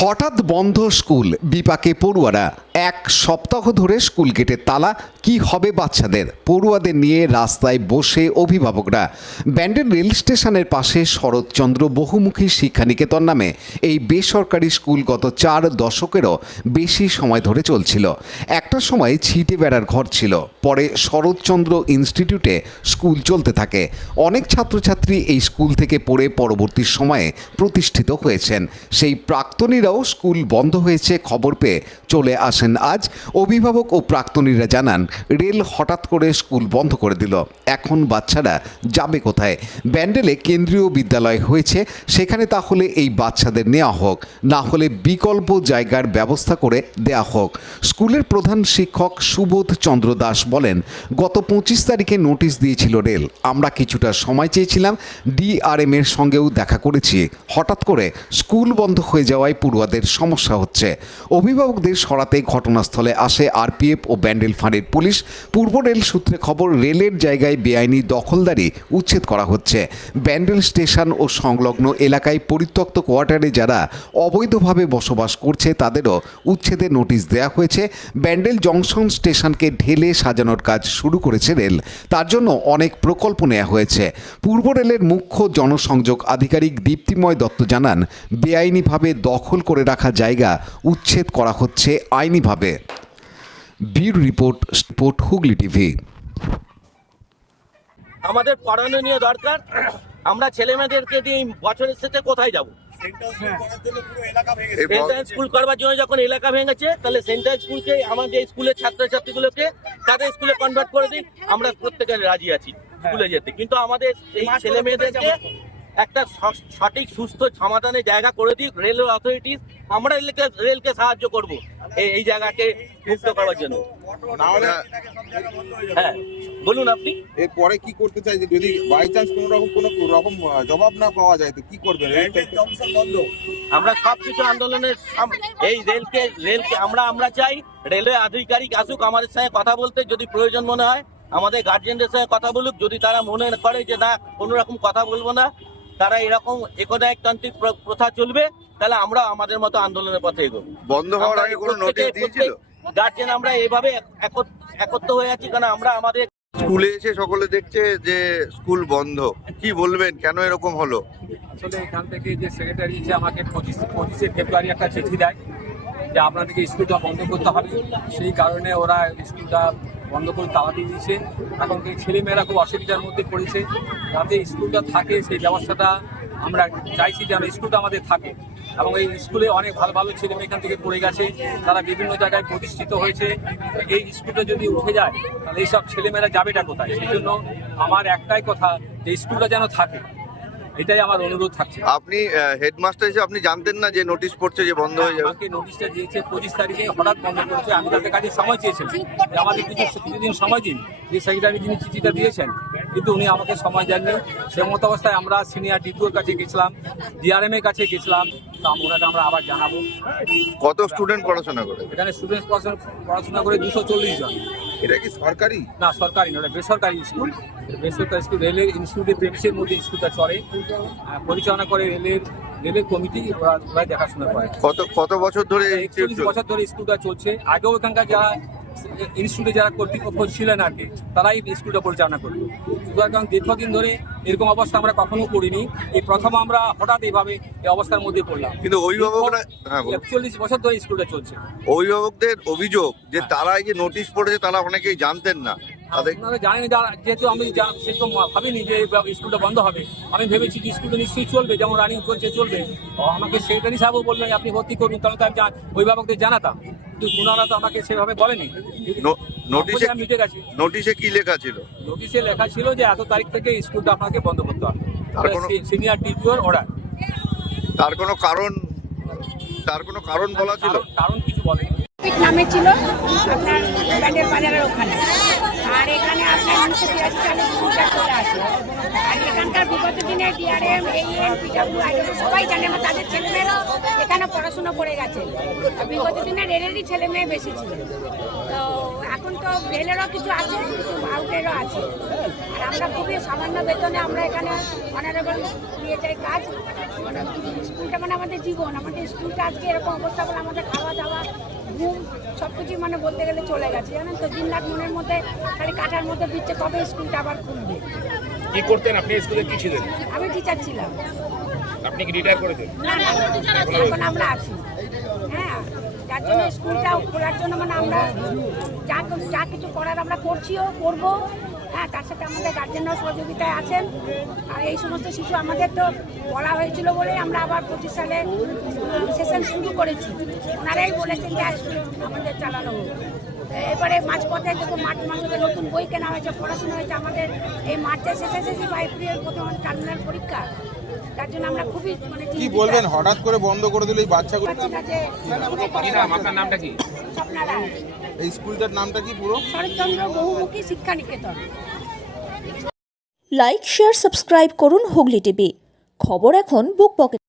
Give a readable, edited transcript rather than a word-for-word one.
হঠাৎ বন্ধ স্কুল, বিপাকে পড়ুয়ারা। এক সপ্তাহ ধরে স্কুল গেটের তালা। কি হবে বাচ্চাদের? পড়ুয়াদের নিয়ে রাস্তায় বসে অভিভাবকরা। ব্যান্ডেল রেল স্টেশনের পাশে শরৎচন্দ্র বহুমুখী শিক্ষানিকেতন নামে এই বেসরকারি স্কুল গত 4 দশকেরও বেশি সময় ধরে চলছিল। একটা সময় ছিটে বেড়ার ঘর ছিল, পরে শরৎচন্দ্র ইনস্টিটিউটে স্কুল চলতে থাকে। অনেক ছাত্রছাত্রী এই স্কুল থেকে পড়ে পরবর্তী সময়ে প্রতিষ্ঠিত হয়েছেন। সেই প্রাক্তনীরাও স্কুল বন্ধ হয়েছে খবর পেয়ে চলে আসেন আজ। অভিভাবক ও প্রাক্তনীরা জানান, রেল হঠাৎ করে স্কুল বন্ধ করে দিল, এখন বাচ্চারা যাবে কোথায়? ব্যান্ডেলে কেন্দ্রীয় বিদ্যালয় হয়েছে, সেখানে তাহলে এই বাচ্চাদের নেওয়া হোক, না হলে বিকল্প জায়গার ব্যবস্থা করে দেয়া হোক। স্কুলের প্রধান শিক্ষক সুবোধ চন্দ্র দাস বলেন, গত 25 তারিখে নোটিশ দিয়েছিল রেল। আমরা কিছুটা সময় চেয়েছিলাম, ডিআরএম এর সঙ্গেও দেখা করেছি। হঠাৎ করে স্কুল বন্ধ হয়ে যাওয়ায় পড়ুয়াদের সমস্যা হচ্ছে। অভিভাবকদের সরাতে ঘটনাস্থলে আসে আরপিএফ ও ব্যান্ডেল ফাঁড়ির পুলিশ। পূর্ব রেল সূত্রে খবর, রেলের জায়গায় বেআইনি দখলদারি উচ্ছেদ করা হচ্ছে। ব্যান্ডেল স্টেশন ও সংলগ্ন এলাকায় পরিত্যক্ত কোয়ার্টারে যারা অবৈধভাবে বসবাস করছে তাদেরও উচ্ছেদের নোটিশ দেওয়া হয়েছে। ব্যান্ডেল জংশন স্টেশনকে ঢেলে সাজানোর কাজ শুরু করেছে রেল, তার জন্য অনেক প্রকল্প নেওয়া হয়েছে। পূর্ব রেলের মুখ্য জনসংযোগ আধিকারিক দীপ্তিময় দত্ত জানান, বেআইনিভাবে দখল করে রাখা জায়গা উচ্ছেদ করা হচ্ছে আইনিভাবে। Bureau report, Hooghly TV. আমাদের পড়ানো নিয়ে দরকার। আমরা ছেলে মেয়েদেরকে দিয়ে বছরের শেষে কোথায় যাবো? সেন্ট্রাল স্কুল করবার জন্য যখন এলাকা ভেঙেছে, তাহলে সেন্ট্রাল স্কুলকে, আমাদের স্কুলের ছাত্রছাত্রীগুলোকে তাদের স্কুলে কনভার্ট করে দিই। আমরা প্রত্যেকে রাজি আছি স্কুলে যেতে, কিন্তু আমাদের এই ছেলে মেয়েদেরকে একটা সঠিক সুস্থ সমাধানের জায়গা করে দিই রেলওয়ে অথরিটিস। আমরা রেলকে সাহায্য করব এই জায়গাকে মুক্ত করার জন্য। হ্যাঁ, বলুন আপনি এরপরে কি করতে চাই? যে যদি বাই চান্স কোনো রকম জবাব না পাওয়া যায় তো কি করবেন? আমরা সবকিছু আন্দোলনের এই রেলকে আমরা চাই রেলওয়ে আধিকারিক আসুক আমাদের সঙ্গে কথা বলতে। যদি প্রয়োজন মনে হয় আমাদের গার্জিয়ানদের সঙ্গে কথা বলুক। যদি তারা মনে করে যে না, কোনো রকম কথা বলবো না, তারা এরকম একনায়কতান্ত্রিক প্রথা চলবে, তাহলে আমরা আমাদের মতো আন্দোলনের পথে এগোবো। বন্ধ হওয়ার আগে কোনো নোটিশ দিয়েছিল গার্জিয়ান? আমরা এইভাবে একত্র হয়ে আছি, কারণ আমরা আমাদের স্কুলে এসে সকলে দেখছে যে স্কুল বন্ধ। কি বলবেন, কেন এরকম হলো? আসলে এখান থেকে যে সেক্রেটারি যে আমাকে 25শে ফেব্রুয়ারি একটা চিঠি দেয় যে আপনাদেরকে স্কুলটা বন্ধ করতে হবে, সেই কারণে ওরা স্কুলটা বন্ধ করে তালা দিয়ে দিয়েছে। এখন এই ছেলেমেয়েরা খুব অসুবিধার মধ্যে পড়েছে। যাতে স্কুলটা থাকে সেই ব্যবস্থাটা আমরা চাইছি, যেন স্কুলটা আমাদের থাকে। এবং এই স্কুলে অনেক ভালো ভালো ছেলেমেয়ে এখান থেকে পড়ে গেছে, তারা বিভিন্ন জায়গায় প্রতিষ্ঠিত হয়েছে। এই স্কুলটা যদি উঠে যায় তাহলে এইসব ছেলেমেয়েরা যাবেটা কোথায়? সেই জন্য আমার একটাই কথা, যে স্কুলটা যেন থাকে, এটাই আমার অনুরোধ থাকছে। আপনি হেডমাস্টার হিসেবে আপনি জানতেন না যে নোটিশ পড়ছে যে বন্ধ হয়ে যাবে? আমাকে নোটিশটা দিয়েছে 25 তারিখে, হঠাৎ বন্ধ করেছে। আমি তাদের কাছে সময় চেয়েছিলাম যে আমাদের কিছুদিন সময় দিন। যে সেক্রেটারি যিনি চিঠিটা দিয়েছেন, কিন্তু উনি আমাকে সময় দেননি। সে মতো অবস্থায় আমরা সিনিয়র ডিপিওর কাছে গেছিলাম, ডিআরএম এর কাছে গেছিলাম। তো ওনাকে আমরা আবার জানাবো। কত স্টুডেন্ট পড়াশোনা করে এখানে স্টুডেন্ট পড়াশোনা করে 240 জন। এটা কি সরকারি? না, সরকারি নয়, বেসরকারি স্কুল। বেসরকারি স্কুল, রেলের ইনস্টিটিউটের প্রেমিসের মধ্যে স্কুলটা চলে, পরিচালনা করে রেলের কমিটি, ওরা দেখাশোনা করে। কত বছর ধরে? 41 বছর ধরে স্কুলটা চলছে। আগেও এখানকার যারা ইনস্টিটিউটে যারা কর্তৃপক্ষ ছিলেন আর কি, তারাই স্কুলটা পরিচালনা করতো। সুতরাং দীর্ঘদিন ধরে এরকম অবস্থা আমরা কখনো করিনি। এই প্রথম আমরা হঠাৎ এইভাবে এই অবস্থার মধ্যে পড়লাম। কিন্তু অভিভাবকরা 41 বছর ধরে স্কুলটা চলছে। অভিভাবকদের অভিযোগ যে তারা এই যে নোটিশ পড়েছে তারা অনেকেই জানতেন না। আপনারা জানেন, যেহেতু আমি সেরকম ভাবিনি যে স্কুলটা বন্ধ হবে। আমি ভেবেছি যে স্কুলটা নিশ্চয়ই চলবে, যেমন রানিং চলবে। আমাকে সেক্রেটারি সাহেবও বললেন আপনি ভর্তি করুন, তাহলে তো আমি অভিভাবকদের জানাতাম। কিন্তু ওনারা তো আমাকে সেভাবে বলেনি। মিটে গেছে। নোটিশে কি লেখা ছিল? নোটিশে লেখা ছিল যে এত তারিখ থেকে স্কুলটা আপনাকে বন্ধ করতে হবে, সিনিয়র ডিপিওর অর্ডার। তার কোনো কারণ বলা ছিল? কারণ কিছু বলেনি। নামে ছিল আপনার ব্যান্ডেল বাজারের ওখানে, আর এখানে আপনার 1983 সালে স্কুলটা চলে আসে। আর এখানকার বিগত দিনে ডিআরএম, এইএন, পিডব্লিউ সবাই জানে, আমার তাদের ছেলেমেয়েরাও এখানে পড়াশোনা করে গেছে। বিগত দিনে রেলেরই ছেলে মেয়ে বেশি ছিল। তো এখন তো রেলেরও কিছু আছে, কিছু আউটেরও আছে। আর আমরা খুবই সামান্য বেতনে আমরা এখানে অনারেবল দিয়ে যাই কাজ। মানে স্কুলটা মানে আমাদের জীবন, আমাদের স্কুলটা আজকে এরকম অবস্থা বলে আমাদের খাওয়া দাওয়া ঘুম সব কিছু মানে বলতে গেলে চলে গেছে, জানেন তো। 3 লাখ মনের মধ্যে খালি কাঠার মধ্যে দিচ্ছে, কবে স্কুলটা আবার খুলবে। কি করতেন আপনি স্কুলে, কি ছিলেন? আমি টিচার ছিলাম। আপনি কি রিটায়ার করেছেন? না না, এখন আমরা আছি। হ্যাঁ, যার জন্য স্কুলটা খোলার জন্য মানে আমরা যা কিছু করার আমরা করছিও, করবো। হ্যাঁ, তার সাথে আমাদের গার্জেনরাও সহযোগিতায় আছেন। আর এই সমস্ত শিশু আমাদের তো বলা হয়েছিল বলে আমরা আবার 25 সালে সেশন শুরু করেছি। ওনারাই বলেছেন যে স্কুল আমাদের চালানো হোক। এবারে মাঝপথে দেখো মার্চ মাসে নতুন বই কেনা হয়েছে, পড়াশোনা হয়েছে আমাদের। এই মার্চের শেষে বা এপ্রিলের প্রথম টার্মিনাল পরীক্ষা, তার জন্য আমরা খুবই মানে কি বলবেন, হঠাৎ করে বন্ধ করে দিলে এই বাচ্চাগুলো? পাচ্ছি না যে কি নাম, আপনার নামটা কি? স্বপ্নারা এই স্কুলটার নামটা কি পুরো? শরৎচন্দ্র বহুমুখী শিক্ষা নিকেতন। লাইক, শেয়ার, সাবস্ক্রাইব করুন হুগলি টিভি। খবর এখন বুক পকেট।